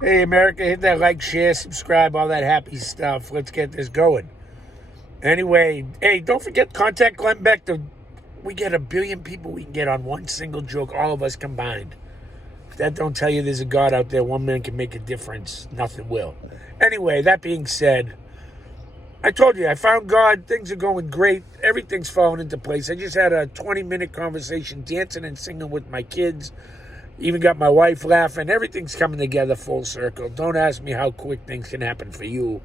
Hey, America, hit that like, share, subscribe, all that happy stuff. Let's get this going. Anyway, hey, don't forget, contact Glenn Beck. We get 1 billion people we can get on one single joke, all of us combined. If that don't tell you there's a God out there, one man can make a difference, nothing will. Anyway, that being said, I told you, I found God. Things are going great. Everything's falling into place. I just had a 20-minute conversation dancing and singing with my kids. Even got my wife laughing. Everything's coming together full circle. Don't ask me how quick things can happen for you.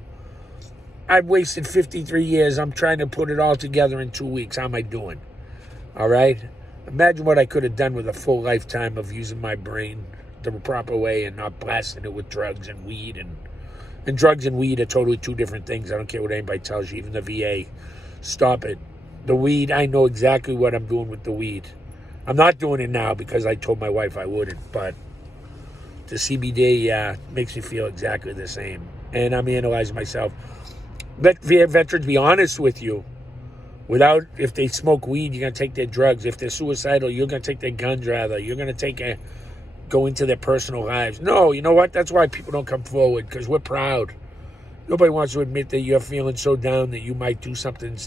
I've wasted 53 years. I'm trying to put it all together in 2 weeks. How am I doing? All right? Imagine what I could have done with a full lifetime of using my brain the proper way and not blasting it with drugs and weed. And drugs and weed are totally two different things. I don't care what anybody tells you, even the VA. Stop it. The weed, I know exactly what I'm doing with the weed. I'm not doing it now because I told my wife I wouldn't, but the CBD makes me feel exactly the same. And I'm analyzing myself. Let veterans be honest with you. If they smoke weed, you're going to take their drugs. If they're suicidal, you're going to take their guns rather. You're going to go into their personal lives. No, you know what? That's why people don't come forward, because we're proud. Nobody wants to admit that you're feeling so down that you might do something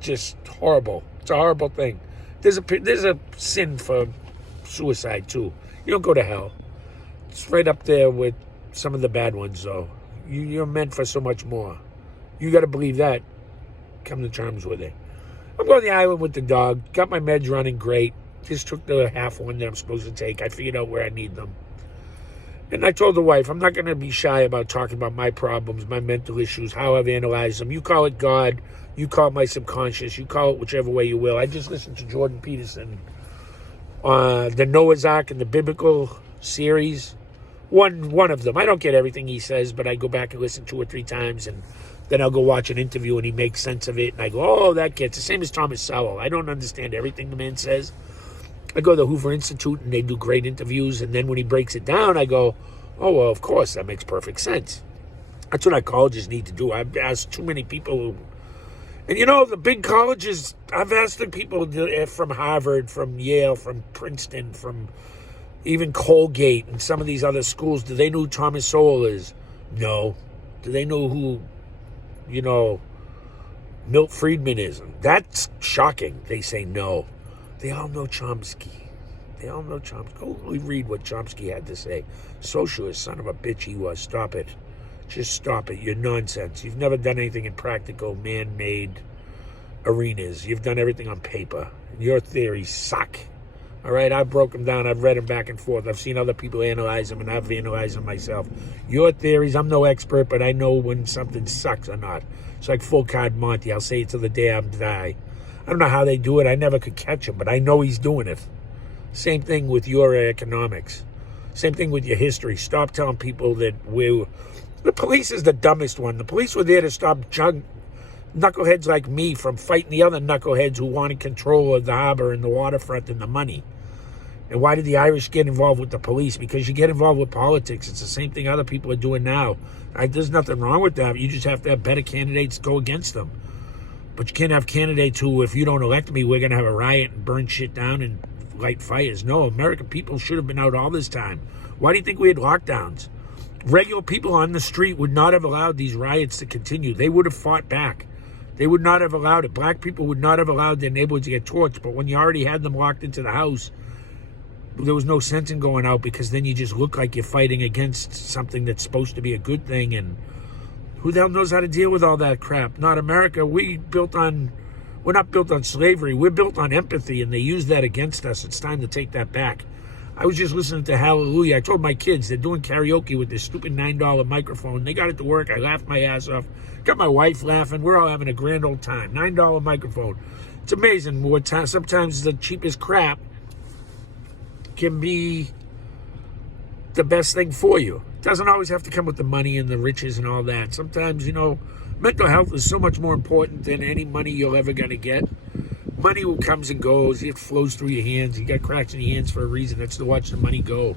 just horrible. It's a horrible thing. There's a sin for suicide, too. You don't go to hell. It's right up there with some of the bad ones, though. You're meant for so much more. You got to believe that. Come to terms with it. I'm going to the island with the dog. Got my meds running great. Just took the half one that I'm supposed to take. I figured out where I need them. And I told the wife, I'm not going to be shy about talking about my problems, my mental issues, how I've analyzed them. You call it God. You call it my subconscious. You call it whichever way you will. I just listened to Jordan Peterson, the Noah's Ark and the biblical series. One of them. I don't get everything he says, but I go back and listen 2 or 3 times, and then I'll go watch an interview and he makes sense of it. And I go, oh, that gets the same as Thomas Sowell. I don't understand everything the man says. I go to the Hoover Institute and they do great interviews. And then when he breaks it down, I go, oh, well, of course, that makes perfect sense. That's what our colleges need to do. I've asked too many people. And, the big colleges, I've asked the people from Harvard, from Yale, from Princeton, from even Colgate and some of these other schools, do they know who Thomas Sowell is? No. Do they know who, Milt Friedman is? That's shocking. They say no. They all know Chomsky. Go read what Chomsky had to say. Socialist son of a bitch he was. Stop it. Just stop it. You're nonsense. You've never done anything in practical, man-made arenas. You've done everything on paper. Your theories suck. All right, I've broken them down. I've read them back and forth. I've seen other people analyze them, and I've analyzed them myself. Your theories, I'm no expert, but I know when something sucks or not. It's like Full Card Monty. I'll say it till the day I die. I don't know how they do it. I never could catch him, but I know he's doing it. Same thing with your economics. Same thing with your history. Stop telling people that the police is the dumbest one. The police were there to stop knuckleheads like me from fighting the other knuckleheads who wanted control of the harbor and the waterfront and the money. And why did the Irish get involved with the police? Because you get involved with politics. It's the same thing other people are doing now. There's nothing wrong with that. You just have to have better candidates go against them. But you can't have candidates who, if you don't elect me, we're going to have a riot and burn shit down and light fires. No, American people should have been out all this time. Why do you think we had lockdowns? Regular people on the street would not have allowed these riots to continue. They would have fought back. They would not have allowed it. Black people would not have allowed their neighborhoods to get torched. But when you already had them locked into the house, there was no sense in going out, because then you just look like you're fighting against something that's supposed to be a good thing. And who the hell knows how to deal with all that crap? Not America. We're not built on slavery. We're built on empathy, and they use that against us. It's time to take that back. I was just listening to Hallelujah. I told my kids, they're doing karaoke with this stupid $9 microphone. They got it to work. I laughed my ass off. Got my wife laughing. We're all having a grand old time. $9 microphone. It's amazing what sometimes the cheapest crap can be the best thing for you. It doesn't always have to come with the money and the riches and all that. Sometimes, mental health is so much more important than any money you're ever going to get. Money comes and goes. It flows through your hands. You got cracks in your hands for a reason. That's to watch the money go.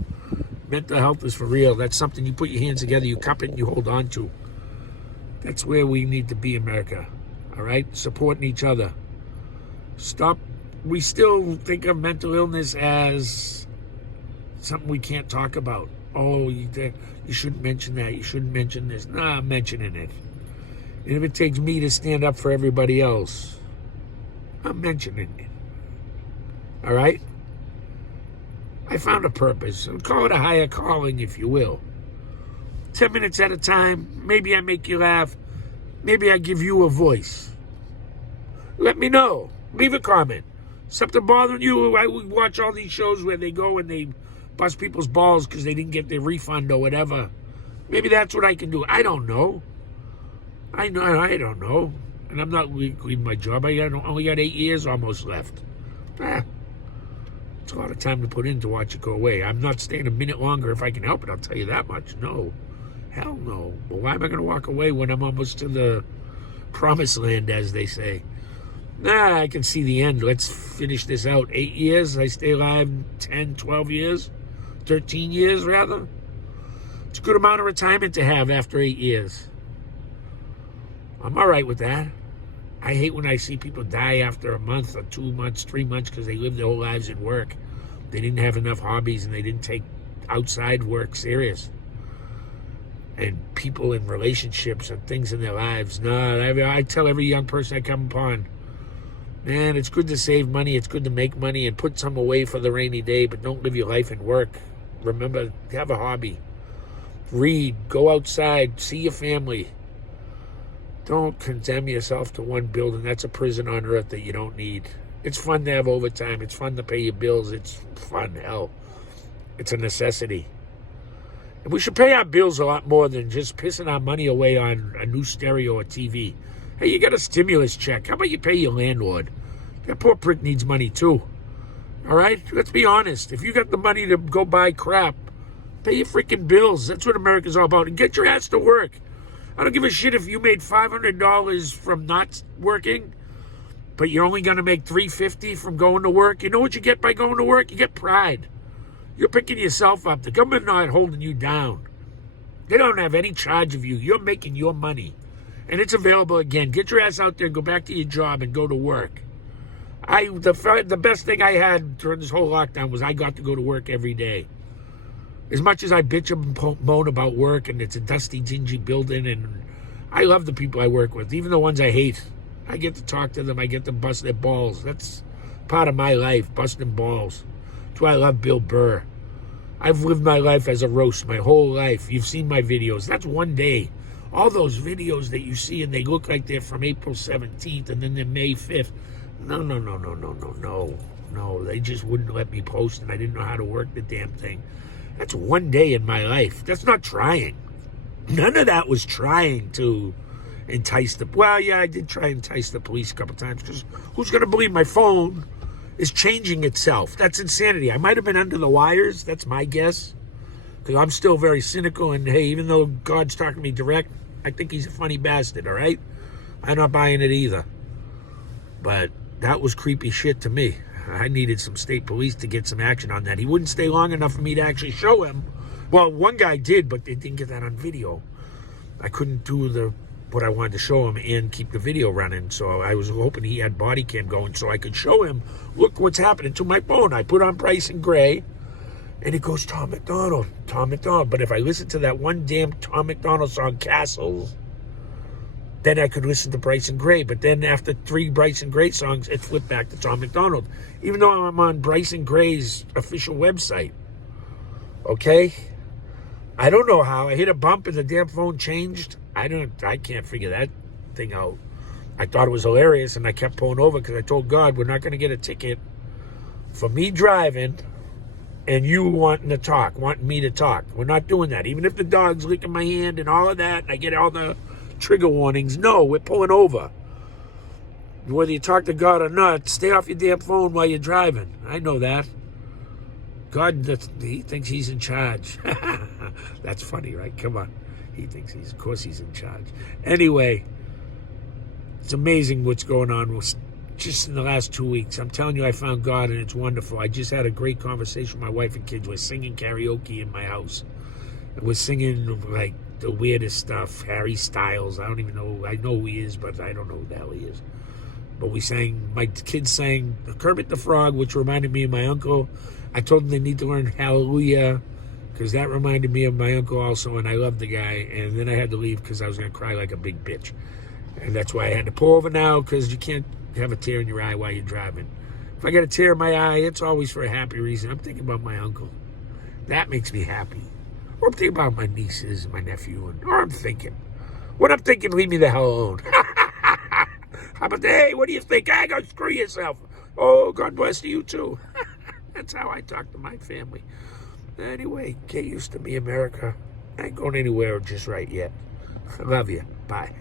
Mental health is for real. That's something you put your hands together, you cup it, and you hold on to. That's where we need to be, America. All right? Supporting each other. Stop. We still think of mental illness as something we can't talk about. Oh, you shouldn't mention that. You shouldn't mention this. No, I'm mentioning it. And if it takes me to stand up for everybody else, I'm mentioning it. All right? I found a purpose. Call it a higher calling, if you will. 10 minutes at a time. Maybe I make you laugh. Maybe I give you a voice. Let me know. Leave a comment. Something bothering you? I would watch all these shows where they go and they bust people's balls because they didn't get their refund or whatever. Maybe that's what I can do. I don't know. I don't know. And I'm not leaving my job. I only got 8 years almost left. It's a lot of time to put in to watch it go away. I'm not staying a minute longer if I can help it. I'll tell you that much. No. Hell no. But why am I going to walk away when I'm almost to the promised land, as they say? Nah, I can see the end. Let's finish this out. 8 years. I stay alive 10, 12 years. 13 years, rather. It's a good amount of retirement to have after 8 years. I'm all right with that. I hate when I see people die after a month or 2 months, 3 months because they lived their whole lives at work. They didn't have enough hobbies and they didn't take outside work serious. And people in relationships and things in their lives. No, I tell every young person I come upon, man, it's good to save money. It's good to make money and put some away for the rainy day, but don't live your life in work. Remember, have a hobby. Read, go outside, see your family. Don't condemn yourself to one building. That's a prison on earth that you don't need. It's fun to have overtime. It's fun to pay your bills. It's fun, hell. It's a necessity. And we should pay our bills a lot more than just pissing our money away on a new stereo or TV. Hey, you got a stimulus check. How about you pay your landlord? That poor prick needs money too. All right? Let's be honest. If you got the money to go buy crap, pay your freaking bills. That's what America's all about. And get your ass to work. I don't give a shit if you made $500 from not working, but you're only going to make $350 from going to work. You know what you get by going to work? You get pride. You're picking yourself up. The government not holding you down. They don't have any charge of you. You're making your money. And it's available again. Get your ass out there and go back to your job and go to work. The best thing I had during this whole lockdown was I got to go to work every day. As much as I bitch and moan about work and it's a dusty, dingy building, and I love the people I work with, even the ones I hate. I get to talk to them. I get to bust their balls. That's part of my life, busting balls. That's why I love Bill Burr. I've lived my life as a roast my whole life. You've seen my videos. That's one day. All those videos that you see and they look like they're from April 17th and then they're May 5th. No. They just wouldn't let me post and I didn't know how to work the damn thing. That's one day in my life. That's not trying. None of that was trying to entice the... Well, yeah, I did try and entice the police a couple times because who's going to believe my phone is changing itself? That's insanity. I might have been under the wires. That's my guess. Because I'm still very cynical and, hey, even though God's talking to me direct, I think he's a funny bastard, all right? I'm not buying it either. But that was creepy shit to me. I needed some state police to get some action on that. He wouldn't stay long enough for me to actually show him. Well, one guy did, but they didn't get that on video. I couldn't do what I wanted to show him and keep the video running. So I was hoping he had body cam going so I could show him, look what's happening to my phone. I put on Bryson Gray, and it goes Tom McDonald. But if I listen to that one damn Tom McDonald song, Castles, then I could listen to Bryson Gray. But then after 3 Bryson Gray songs, it flipped back to Tom McDonald. Even though I'm on Bryson Gray's official website. Okay? I don't know how. I hit a bump and the damn phone changed. I can't figure that thing out. I thought it was hilarious and I kept pulling over because I told God we're not going to get a ticket for me driving and you wanting me to talk. We're not doing that. Even if the dog's licking my hand and all of that, and I get all the trigger warnings. No, we're pulling over. Whether you talk to God or not, stay off your damn phone while you're driving. I know that. God, he thinks he's in charge. That's funny, right? Come on. Of course he's in charge. Anyway, it's amazing what's going on just in the last 2 weeks. I'm telling you, I found God and it's wonderful. I just had a great conversation with my wife and kids. We're singing karaoke in my house. And we're singing like the weirdest stuff. Harry Styles. I don't even know. I know who he is, but I don't know who the hell he is. But my kids sang Kermit the Frog, which reminded me of my uncle. I told them they need to learn Hallelujah, because that reminded me of my uncle also, and I loved the guy. And then I had to leave because I was going to cry like a big bitch. And that's why I had to pull over now, because you can't have a tear in your eye while you're driving. If I get a tear in my eye, it's always for a happy reason. I'm thinking about my uncle. That makes me happy. Or I'm thinking about my nieces and my nephew. Or I'm thinking. When I'm thinking, leave me the hell alone. How about that? Hey, what do you think? I go screw yourself. Oh, God bless you too. That's how I talk to my family. Anyway, get used to me, America. I ain't going anywhere just right yet. I love you. Bye.